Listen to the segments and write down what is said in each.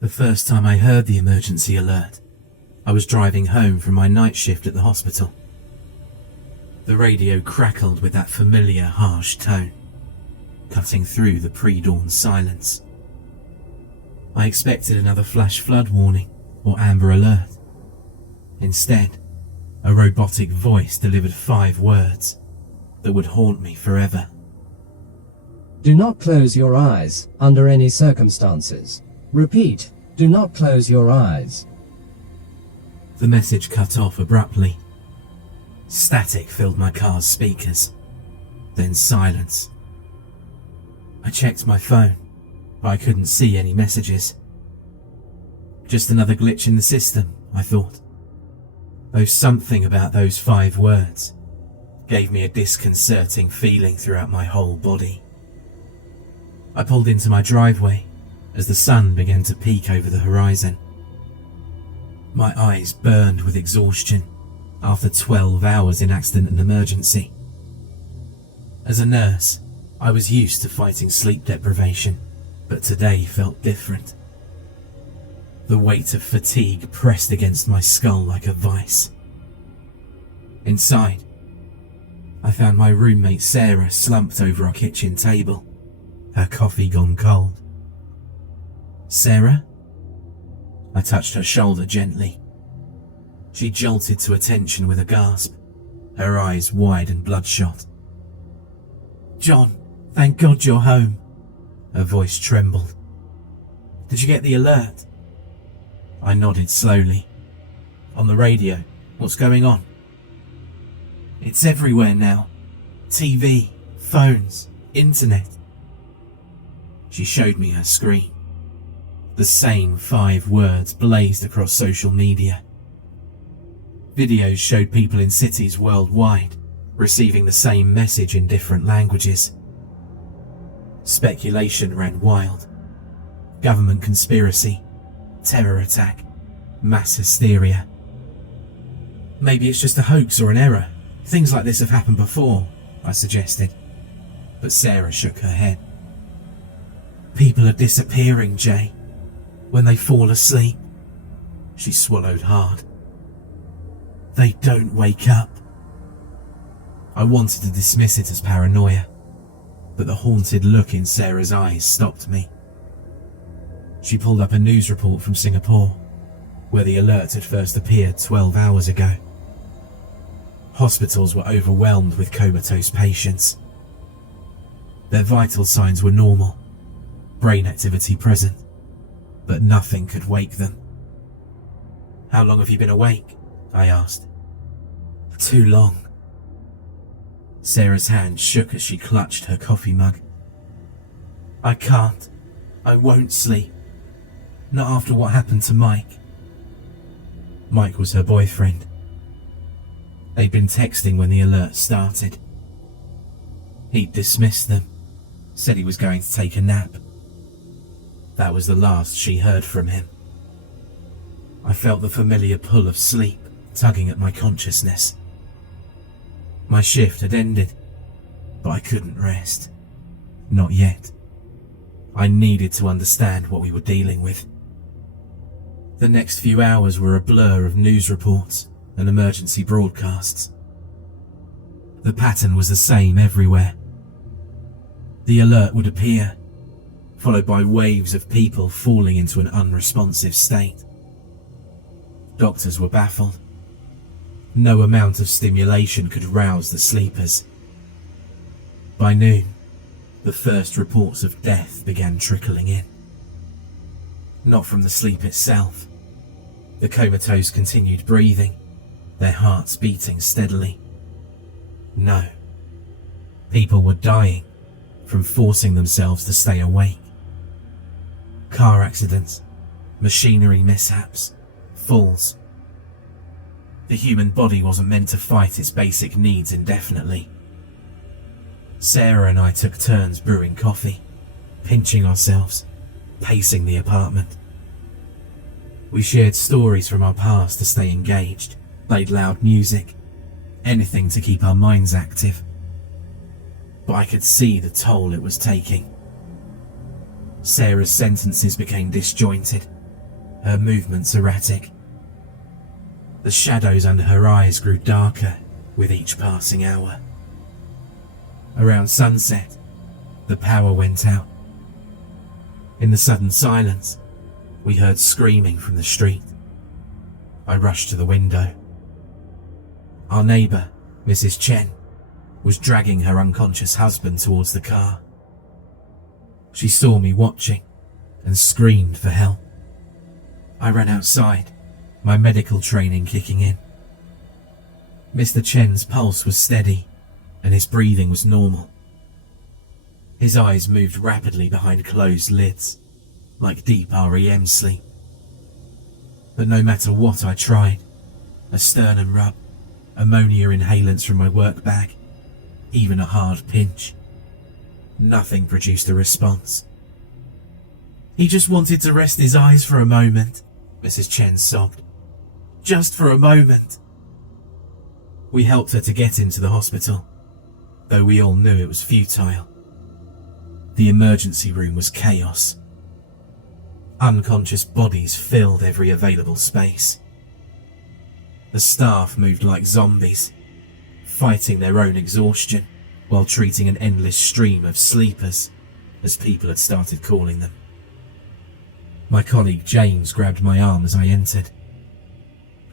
The first time I heard the emergency alert, I was driving home from my night shift at the hospital. The radio crackled with that familiar harsh tone, cutting through the pre-dawn silence. I expected another flash flood warning or amber alert. Instead, a robotic voice delivered 5 words that would haunt me forever. Do not close your eyes under any circumstances. Repeat, do not close your eyes. The message cut off abruptly. Static filled my car's speakers, then silence. I checked my phone, but I couldn't see any messages. Just another glitch in the system, I thought. Though something about those 5 words gave me a disconcerting feeling throughout my whole body. I pulled into my driveway as the sun began to peek over the horizon. My eyes burned with exhaustion after 12 hours in accident and emergency. As a nurse, I was used to fighting sleep deprivation, but today felt different. The weight of fatigue pressed against my skull like a vice. Inside, I found my roommate Sarah slumped over our kitchen table, her coffee gone cold. Sarah? I touched her shoulder gently. She jolted to attention with a gasp, her eyes wide and bloodshot. John, thank God you're home. Her voice trembled. Did you get the alert? I nodded slowly. On the radio, what's going on? It's everywhere now. TV, phones, internet. She showed me her screen. The same 5 words blazed across social media. Videos showed people in cities worldwide receiving the same message in different languages. Speculation ran wild. Government conspiracy, terror attack, mass hysteria. Maybe it's just a hoax or an error. Things like this have happened before, I suggested. But Sarah shook her head. People are disappearing, Jay. When they fall asleep. She swallowed hard. They don't wake up. I wanted to dismiss it as paranoia, but the haunted look in Sarah's eyes stopped me. She pulled up a news report from Singapore, where the alert had first appeared 12 hours ago. Hospitals were overwhelmed with comatose patients. Their vital signs were normal, brain activity present, but nothing could wake them. How long have you been awake? I asked. Too long. Sarah's hand shook as she clutched her coffee mug. I can't. I won't sleep. Not after what happened to Mike. Mike was her boyfriend. They'd been texting when the alert started. He'd dismissed them, said he was going to take a nap. That was the last she heard from him. I felt the familiar pull of sleep tugging at my consciousness. My shift had ended, but I couldn't rest. Not yet. I needed to understand what we were dealing with. The next few hours were a blur of news reports and emergency broadcasts. The pattern was the same everywhere. The alert would appear, followed by waves of people falling into an unresponsive state. Doctors were baffled. No amount of stimulation could rouse the sleepers. By noon, the first reports of death began trickling in. Not from the sleep itself. The comatose continued breathing, their hearts beating steadily. No. People were dying from forcing themselves to stay awake. Car accidents, machinery mishaps, falls. The human body wasn't meant to fight its basic needs indefinitely. Sarah and I took turns brewing coffee, pinching ourselves, pacing the apartment. We shared stories from our past to stay engaged, played loud music, anything to keep our minds active. But I could see the toll it was taking. Sarah's sentences became disjointed, her movements erratic. The shadows under her eyes grew darker with each passing hour. Around sunset, the power went out. In the sudden silence, we heard screaming from the street. I rushed to the window. Our neighbour, Mrs. Chen, was dragging her unconscious husband towards the car. She saw me watching and screamed for help. I ran outside, my medical training kicking in. Mr. Chen's pulse was steady and his breathing was normal. His eyes moved rapidly behind closed lids, like deep REM sleep. But no matter what I tried, a sternum rub, ammonia inhalants from my work bag, even a hard pinch, nothing produced a response. He just wanted to rest his eyes for a moment, Mrs. Chen sobbed. Just for a moment. We helped her to get into the hospital, though we all knew it was futile. The emergency room was chaos. Unconscious bodies filled every available space. The staff moved like zombies, fighting their own exhaustion while treating an endless stream of sleepers, as people had started calling them. My colleague James grabbed my arm as I entered.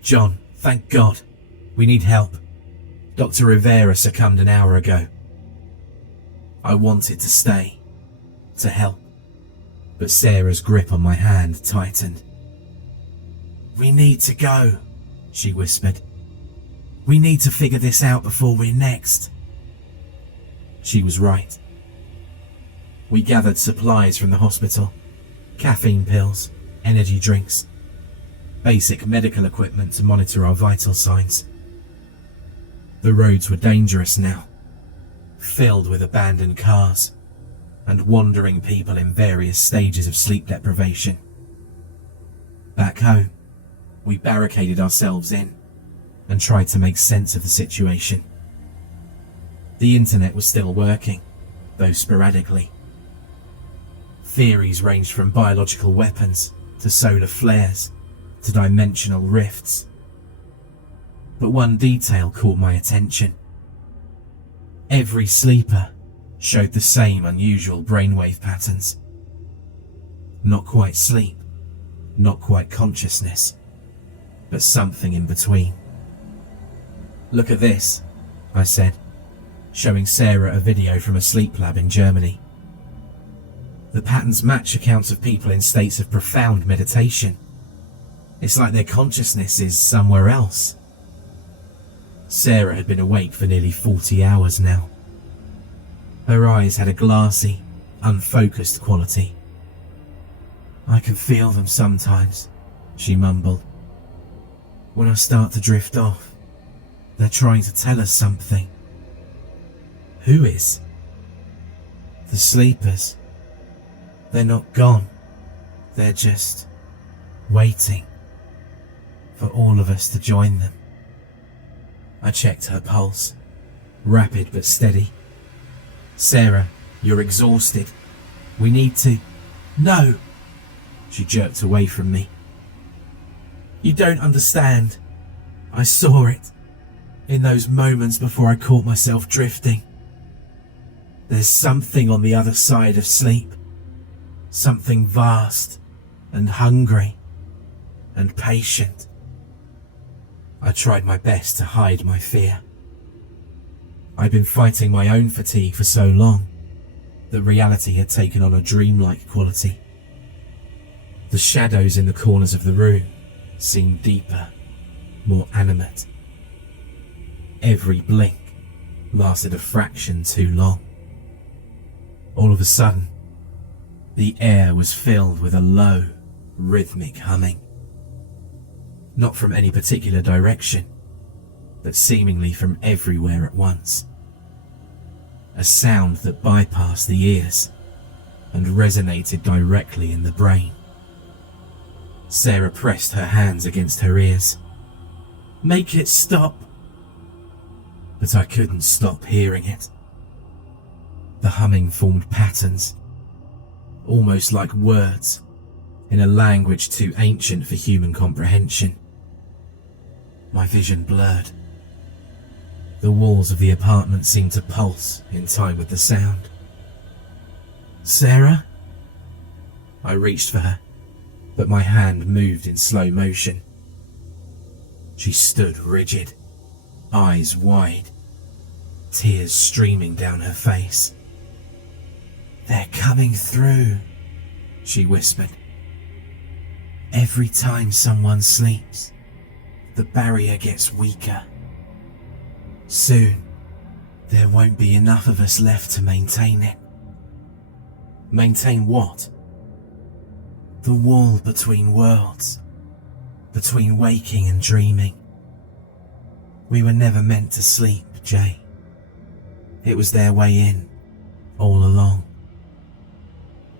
John, thank God. We need help. Dr. Rivera succumbed an hour ago. I wanted to stay, to help, but Sarah's grip on my hand tightened. We need to go, she whispered. We need to figure this out before we're next. She was right. We gathered supplies from the hospital, caffeine pills, energy drinks, basic medical equipment to monitor our vital signs. The roads were dangerous now, filled with abandoned cars and wandering people in various stages of sleep deprivation. Back home, we barricaded ourselves in and tried to make sense of the situation. The internet was still working, though sporadically. Theories ranged from biological weapons to solar flares to dimensional rifts. But one detail caught my attention. Every sleeper showed the same unusual brainwave patterns. Not quite sleep, not quite consciousness, but something in between. Look at this, I said, showing Sarah a video from a sleep lab in Germany. The patterns match accounts of people in states of profound meditation. It's like their consciousness is somewhere else. Sarah had been awake for nearly 40 hours now. Her eyes had a glassy, unfocused quality. I can feel them sometimes, she mumbled. When I start to drift off, they're trying to tell us something. Who is? The sleepers. They're not gone. They're just waiting for all of us to join them. I checked her pulse, rapid but steady. Sarah, you're exhausted. We need to... No! She jerked away from me. You don't understand. I saw it, in those moments before I caught myself drifting. There's something on the other side of sleep. Something vast and hungry and patient. I tried my best to hide my fear. I'd been fighting my own fatigue for so long that reality had taken on a dreamlike quality. The shadows in the corners of the room seemed deeper, more animate. Every blink lasted a fraction too long. All of a sudden, the air was filled with a low, rhythmic humming. Not from any particular direction, but seemingly from everywhere at once. A sound that bypassed the ears and resonated directly in the brain. Sarah pressed her hands against her ears. Make it stop! But I couldn't stop hearing it. The humming formed patterns, almost like words, in a language too ancient for human comprehension. My vision blurred. The walls of the apartment seemed to pulse in time with the sound. "Sarah?" I reached for her, but my hand moved in slow motion. She stood rigid, eyes wide, tears streaming down her face. "They're coming through," she whispered. "Every time someone sleeps, the barrier gets weaker. Soon, there won't be enough of us left to maintain it." "Maintain what?" "The wall between worlds, between waking and dreaming. We were never meant to sleep, Jay. It was their way in, all along.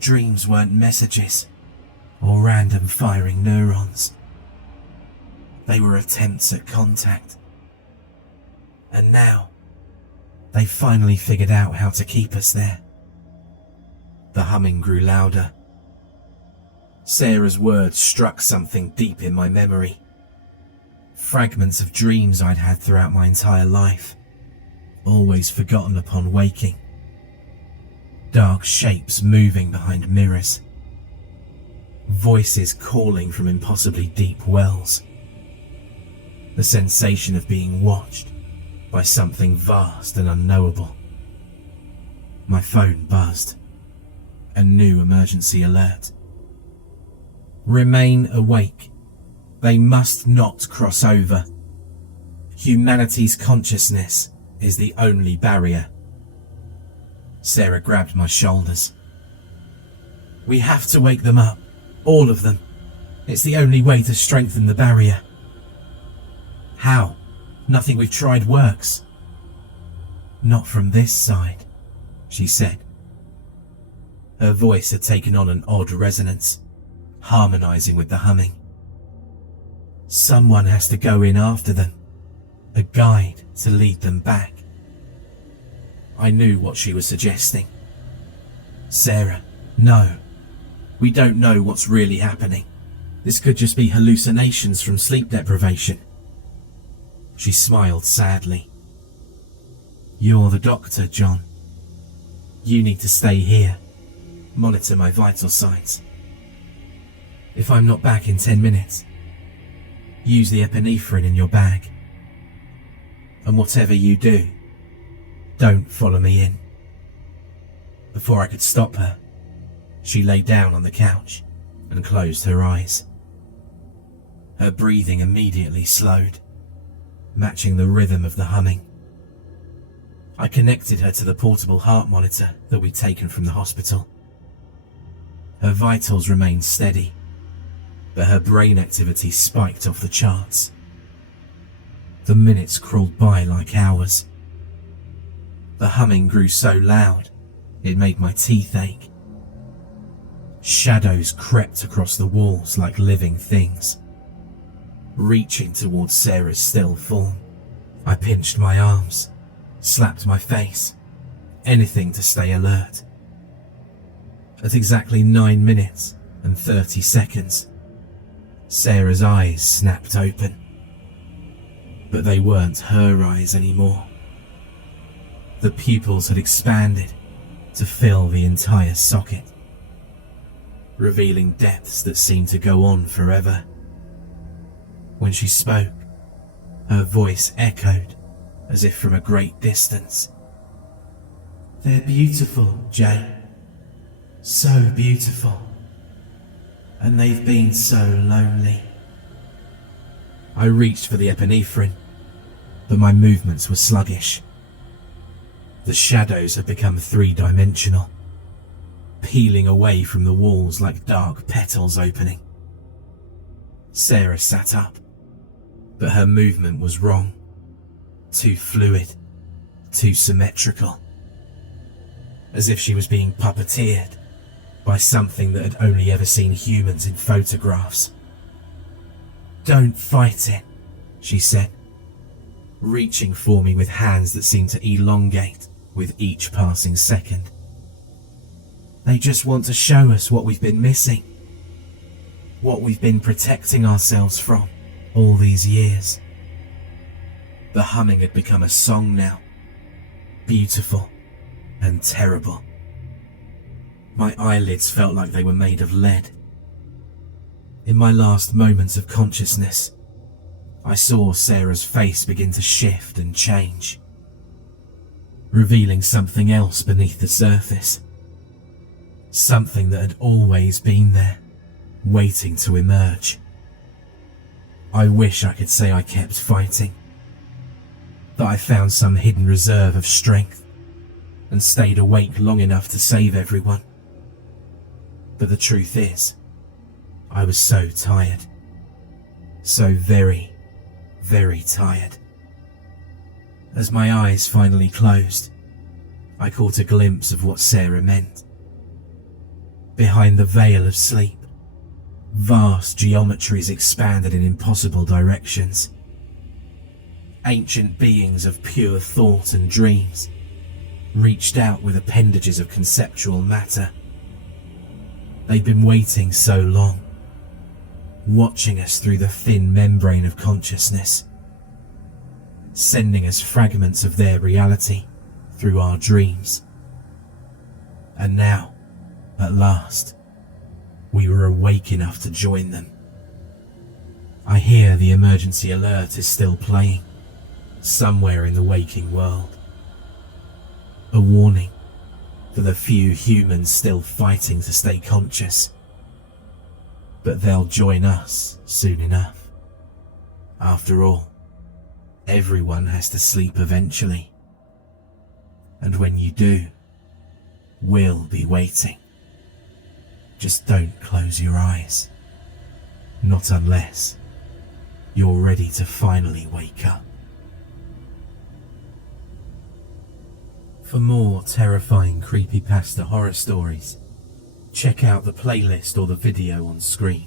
Dreams weren't messages or random firing neurons. They were attempts at contact. And now, they finally figured out how to keep us there." The humming grew louder. Sarah's words struck something deep in my memory. Fragments of dreams I'd had throughout my entire life, always forgotten upon waking. Dark shapes moving behind mirrors. Voices calling from impossibly deep wells. The sensation of being watched by something vast and unknowable. My phone buzzed. A new emergency alert. "Remain awake. They must not cross over. Humanity's consciousness is the only barrier." Sarah grabbed my shoulders. "We have to wake them up. All of them. It's the only way to strengthen the barrier." "How? Nothing we've tried works." "Not from this side," she said. Her voice had taken on an odd resonance, harmonizing with the humming. "Someone has to go in after them. A guide to lead them back." I knew what she was suggesting. "Sarah, no. We don't know what's really happening. This could just be hallucinations from sleep deprivation." She smiled sadly. "You're the doctor, John. You need to stay here, monitor my vital signs. If I'm not back in 10 minutes, use the epinephrine in your bag. And whatever you do, don't follow me in." Before I could stop her, she lay down on the couch and closed her eyes. Her breathing immediately slowed, matching the rhythm of the humming. I connected her to the portable heart monitor that we'd taken from the hospital. Her vitals remained steady, but her brain activity spiked off the charts. The minutes crawled by like hours. The humming grew so loud, it made my teeth ache. Shadows crept across the walls like living things, reaching towards Sarah's still form. I pinched my arms, slapped my face, anything to stay alert. At exactly 9 minutes and 30 seconds, Sarah's eyes snapped open. But they weren't her eyes anymore. The pupils had expanded to fill the entire socket, revealing depths that seemed to go on forever. When she spoke, her voice echoed as if from a great distance. "They're beautiful, Jay. So beautiful. And they've been so lonely." I reached for the epinephrine, but my movements were sluggish. The shadows had become three-dimensional, peeling away from the walls like dark petals opening. Sarah sat up, but her movement was wrong. Too fluid, too symmetrical. As if she was being puppeteered by something that had only ever seen humans in photographs. "Don't fight it," she said, reaching for me with hands that seemed to elongate with each passing second. "They just want to show us what we've been missing. What we've been protecting ourselves from all these years. The humming had become a song now. Beautiful and terrible. My eyelids felt like they were made of lead. In my last moments of consciousness, I saw Sarah's face begin to shift and change, revealing something else beneath the surface. Something that had always been there, waiting to emerge. I wish I could say I kept fighting, that I found some hidden reserve of strength and stayed awake long enough to save everyone. But the truth is, I was so tired. So very, very tired. As my eyes finally closed, I caught a glimpse of what Sarah meant. Behind the veil of sleep, vast geometries expanded in impossible directions. Ancient beings of pure thought and dreams reached out with appendages of conceptual matter. They'd been waiting so long, watching us through the thin membrane of consciousness, sending us fragments of their reality through our dreams. And now, at last, we were awake enough to join them. I hear the emergency alert is still playing, somewhere in the waking world. A warning for the few humans still fighting to stay conscious. But they'll join us soon enough. After all, everyone has to sleep eventually. And when you do, we'll be waiting. Just don't close your eyes. Not unless you're ready to finally wake up. For more terrifying creepypasta horror stories, check out the playlist or the video on screen.